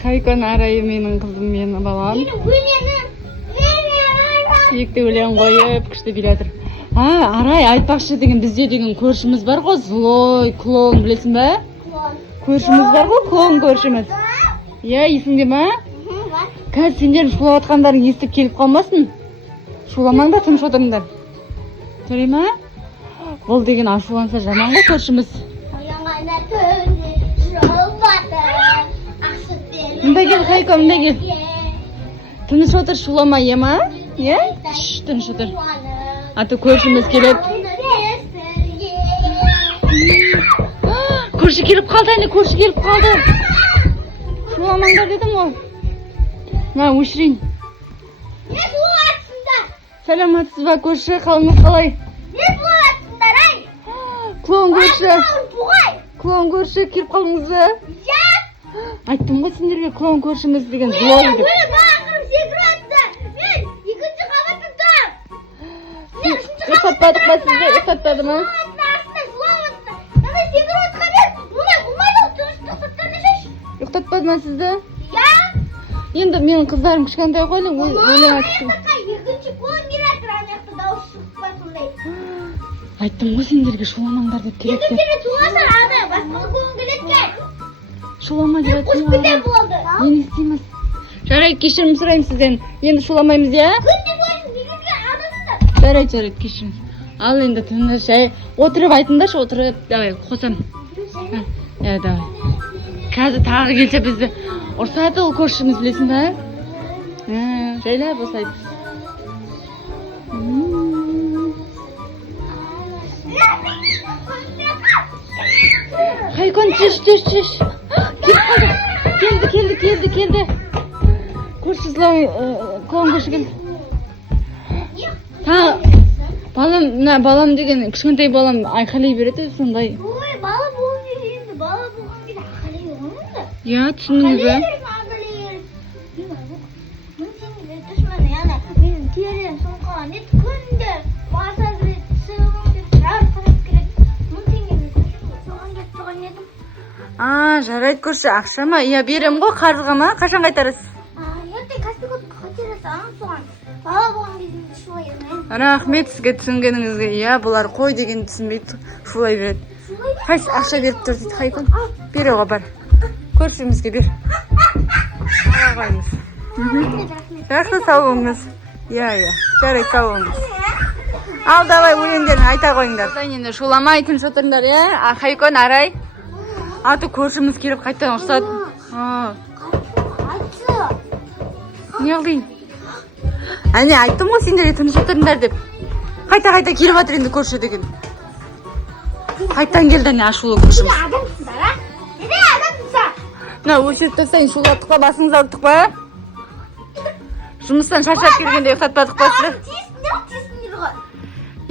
Хайкон арай менің қызым, менің балам. Екті өлең қойып, күшті билетір. Арай, айтпақшы деген бізде деген көршіміз бар ғой, злой клоун, білесің бе? Көршіміз бар ғой, клоун көршіміз. Иә, есіңде ма? Қазір сендер шулап атқандарың естіп келіп қалмасын. Шуламаңдар, тыныш отырыңдар. Көрей ма? Ол деген ашуланса жаман ғой көршіміз. Мында кел, Хайко, мында кел. Тыныш отыр, шулама, ема? Е? Тыныш отыр. Аты көршіміз келіп. Көрші келіп қалды, әне көрші келіп қалды. Шуламаңдар дедім ғой. Ма, өшірейін. Не шулатсыңдар? Сәлематсыз ба көрші, қалыңыз қалай? Не шулатсыңдар, ай? Клоун көрші. Клоун көрші, келіп қалыңыз ба? Я? Айттым ғой сендерге клоун көршіміз деген злой деп. Бағым секіратты. Мен екінші қабатты тұрам. Ұқсатпадық па сізді? Ұқсатпады ма? Ұқсатпады ма сізді? Енді менің қыздарым кішкентай ғой, өлең айтсын. Екінші клоун келатыр, анаяқта дауыс шықпа сондай. Айттым ғой сендерге шуламаңдар деп керек деп. Екінші шуласар, ана басқа клоун келеткен. Шулама деп айттым ғой. Құспеде болды. Не істейміз? Жарайды, кешірім сұраймын сізден. Енді шуламаймыз, я? Күнде бойын дегенге адамсыздар. Жарайды, кешірім. Ал енді тыныш, отырып айтыңдаршы, отырып, давай, қосам. Давай. Қазір тағы келсе бізді ұрсады ол көршіміз, білесің бе? Жайлап осы айт. Хайкон, түш. Келді. Көрші злой, клоун көрші келді. Балам деген, кішкентай балам айқайлай береді, сондай. Ой, бала болған енді, айқайлай бермейді. Я, түсіндіңіз бе? Менің терем соңға нет күнде баса кіреді, шығып кетіп, жарқырап кіреді. 1000 теңгені соған кетіп тұрған едім. Жарайды көрші, ақша ма? Я, берем ғой қарызға ма? Қашан қайтарыз? Ертең Каспикот қайтарасың соған. Бала болған кезімде шулай едім. Рахмет сізге түсінгеніңізге. Я, бұлар қой деген түсінбейді, шулай береді. Қайсы ақша беріп тұр дейді, Хайкон. Береуға бар. Көршімізге бер. Ағайымыз. Жақсы, сау болыңыз. Я, жарайды, сау болыңыз. Ал, давай, өлеңдерін айта қойыңдар. Енді шуламай, тыныш отырыңдар, я? Хайкон, арай. Аты көршіміз келіп қайтадан ұрсады. Айтшы. Не қылдың? Әне, айттым ғой сендерге тыныш отырыңдар деп. Қайта келіп жатыр енді көрші деген. Қайттан келді әне ашулы көршіміз. Адамсыңдар, а? Неде адамсыңдар? Өшіріп тастайын, шулаттық па, басыңыз ауырттық па? Жұмыстан шаршап келгенде ұйықтатпадық па сізді? Тиістіңдер ғой.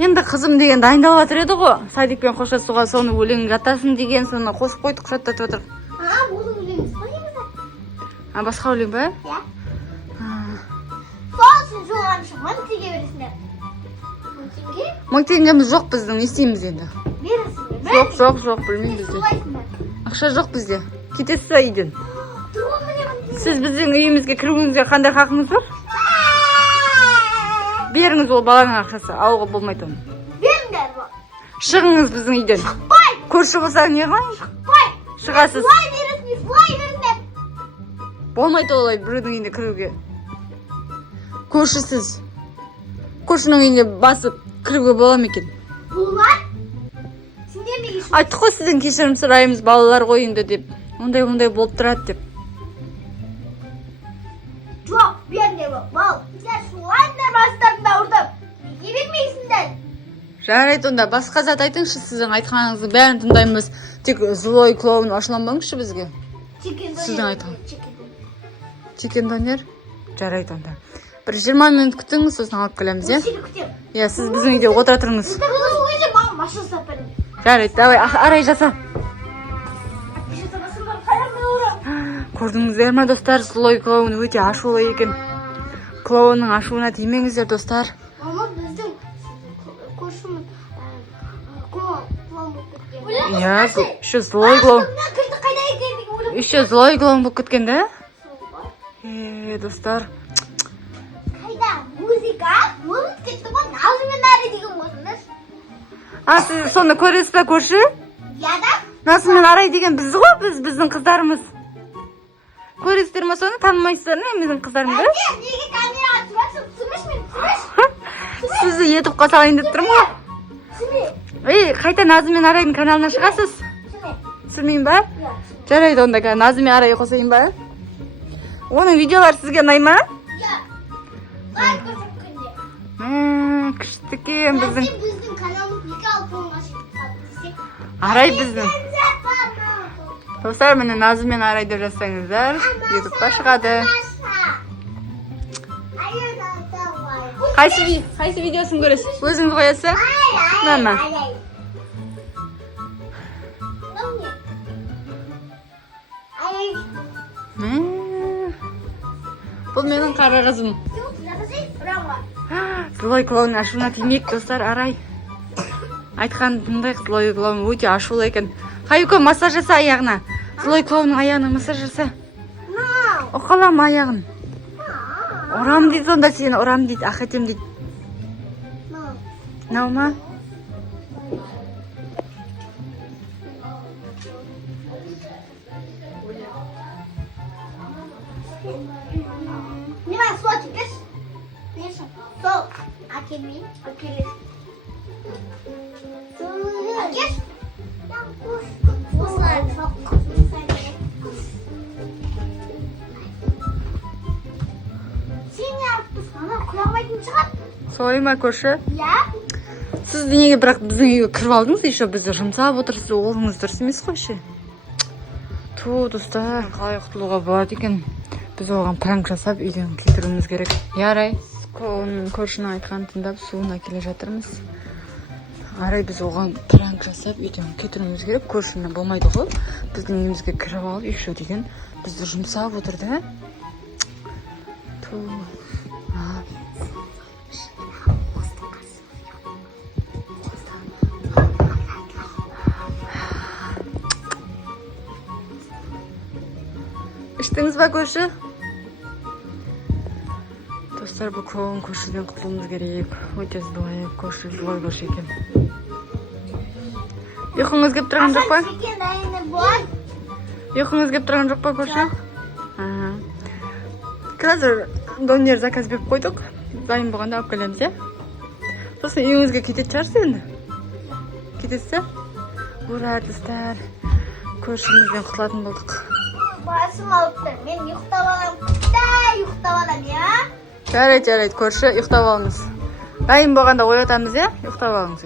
Енді қызым деген дайындалып жатыр еді ғой. Садикпен қоштасуға соны өлең жатасын деген, соны қосып қойдық, құшаттатып отыр. Бұл өлеңіз ғой емізді? Басқа өлең ба? Иә. Сол үшін жуған үшін 1000 теңге бересіңдер. 1000 теңгеміз жоқ біздің, не істейміз енді? Бересіңдер. Жоқ, білмеймін бізде. Ақша жоқ бізде. Кетесіз ба үйден? Сіз біздің үйімізге кіруіңізге қандай хақыңыз бар? Беріңіз ол баланың ақшасы, алуға болмайды оны. Беріңдер бұл. Шығыңыз біздің үйден. Шықпай. Көрші болса не қылайын? Шықпай. Шығасыз. Бұлай беріңдер. Болмайды олай біреудің үйіне кіруге. Көршісіз. Көршінің үйіне басып кіруге бола ма екен? Бұлай? Сендер неге шықпай? Айттық қой сізден кешірім сұраймыз, балалар ғой енді деп. Ондай болып тұрады деп. Жоқ, беріңдер бұл. Сендер шулайыңдар бастарында ұрдым. Неге бермейсіңдер? Жарайды, онда басқа зат айтыңызшы, сіздің айтқаныңыздың бәрін тыңдаймыз. Тек злой клоун ашуланбаңызшы бізге. Сіздің айтқан. Чикен-донер? Жарайды онда. Бір 20 минут күтіңіз, сосын алып келеміз, я? Я, сіз біздің үйде отыра тұрыңыз. Жарайды, давай, арай жаса. Көрдіңіздер ма, достар, злой клоун өте ашулы екен. Клоунның ашуына тимеңіздер, достар. Мама, біздің көршіміз клоун болып кеткен. Я, еще злой клоун. Еще злой клоун болып кеткен, да? Достар. Қайда? Музыка? Музыка кетті ғой, Назым мен Арай деген болсыңдар. Сіз соны көресіз бе, көрші? Иә да? Назым мен Арай деген біз ғой, біздің қыздарымыз. Көресіздер ме соны, танымайсыздар ма менің қыздарымды? Неге камераға түсіресің? Түсірмеш мен, түсірмеш. Сізді ютубқа салайын деп тұрмын ғой. Түсірме. Қайта Назым мен Арайдың каналына шығасыз? Түсірме. Түсірмейін ба? Иә. Жарайды онда Назым мен Арай қосайын ба? Оның видеолары сізге ұнай ма? Иә. Лайк қосып күнде. Күшті екен біздің. Біздің каналымыз 2.6 десек. Арай біздің. Достар, міне Назым мен Арайды жазсаңыздар, ютубқа шығады. Қайсы видеосын көресіз? Өзіңіз қоясыз? Мама. Бұл менің қара қызым. Злой клоун ашуына тимек, достар, Арай. Айтқан бұндай злой клоун өте ашулы екен. Хайуко, массаж жаса аяғына. Злой клоунның аяғына массаж жаса. Оқалама аяғын. Ұрам дейді сонда сені, ұрам дейді, ақетем дейді. Нау ма? Нема, сол әкелеш? Нешін? Сол әкелмей, әкелеш. Әкеш? Осылай жоқ. Сен не алып тұрсың? Ана құлағымайтын шығар? Солай ма, көрші? Иә. Сіз неге бірақ біздің үйге кіріп алдыңыз, еще бізді жұмсап отырсыз, олыңыз дұрыс емес қой ше. Достар, қалай құтылуға болады екен? Біз оған пранк жасап үйден кетіруіміз керек. Арай, көршінің айтқанын тыңдап суына келе жатырмыз. Арай, біз оған пранк жасап үйден кетіруіміз керек. Көршіні болмайды ғой. Біздің үйімізге кіріп алып, еще деген бізді жұмсап отырды. Іштіңіз ба, көрші? Достар, бұл клоун көршіден құтылуымыз керек. Өте злой, көрші злой көрші екен. Ұйқыңыз келіп тұрған жоқ па? Ұйқыңыз келіп тұрған жоқ па, көрші? Қазір донер заказ беріп қойдық. Дайын болғанда алып келеміз, иә? Сосын үйіңізге кететін шығарсыз енді? Кетесіз? Ура, достар. Көршімізден құтылатын болдық. Басым алып тұр. Мен ұйықтап алам. Ұйықтап алам, иә? Жарайды, көрші, ұйықтап алыңыз. Дайын болғанда оятамыз, иә? Ұйықтап алыңыз.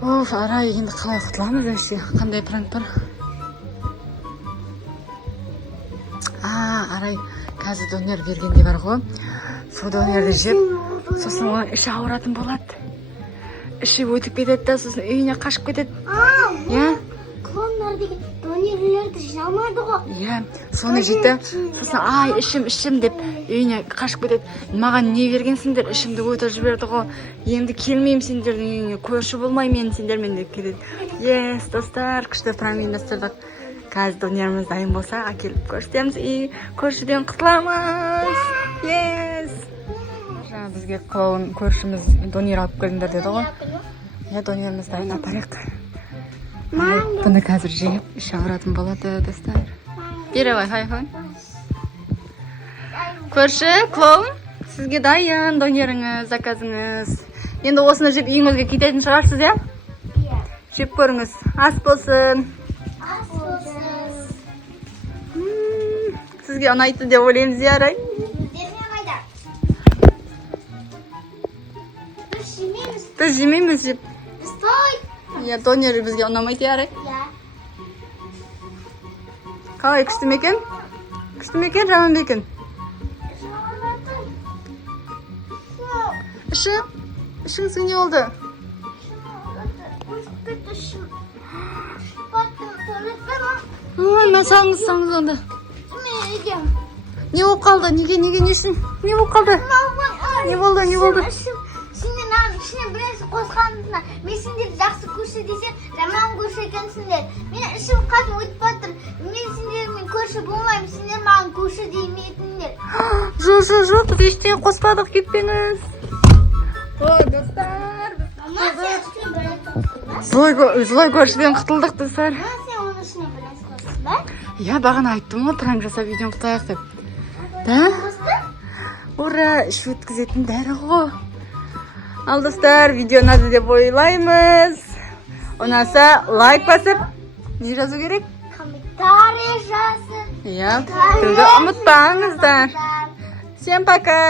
Арай, енді қалай құтыламыз әше? Қандай пранк бар? Арай, қазір донер бергенде бар ғой. Сол донерді жеп, сосын оның іші ауыратын болады. Іші өтіп кетеді, сосын үйіне қашып кетеді. Иә? Клоундар деген донерлерді жамады ғой. Иә, соны жейді. Сосын ішім деп үйіне қашып кетеді. Маған не бергенсіңдер, ішімді өтіп жіберді ғой. Енді келмеймін сендердің үйіңе, көрші болмаймын сендермен деп келеді. Yes, достар, күшті пранк ұйымдастырдық. Қазір донеріміз дайын болса, әкеліп көрсетеміз и көршіден құтыламыз. Yes. Бізге клоун көршіміз донер алып келіңдер деді ғой. Иә, донеріміз дайын, апарайық. Бұны қазір жеп, іші ауыратын болады, достар. Бері ғой, хай. Көрші, клоун, сізге дайын донеріңіз, заказыңыз. Енді осыны жеп үйіңізге кететін шығарсыз, иә? Иә. Жеп көріңіз. Ас болсын. Сізге ұнайды деп ойлаймыз, иә, Арай? Біз жемейміз жеп. Иә, донер бізге ұнамайды, Арай? Иә. Қалай, күшті ме екен? Күшті ме екен, жаман ба екен? Ішіңізге не болды? Мен салыңыз онда. Не болып қалды? Неге, не үшін? Не болып қалды? Не болды? Ішіне бірінші қосқаныңызына, мен сендерді жақсы көрші десе, жаман көрші екенсіңдер. Мен ішім қатым өтіп батыр. Мен сендермен көрші болмаймын, сендер маған көрші демейтіндер. Жоқ, біз ештеңе қоспадық, кетпеңіз. Ой, достар, Мама, сен үстіне біраз қостың ба? злой көршіден құтылдық, достар. Мама, сен оның үстіне біраз қостың ба? Я бағана айттым ғой, пранк жасап видеоны құтаяқ деп. Да? Қостың? Ура, іш өткізетін дәрі ғой. Ал достар, видео ұнады деп ойлаймыз. Ұнаса лайк басып, не жазу керек? Комментарий жазып. Иә, күтуді ұмытпаңыздар. Всем пока!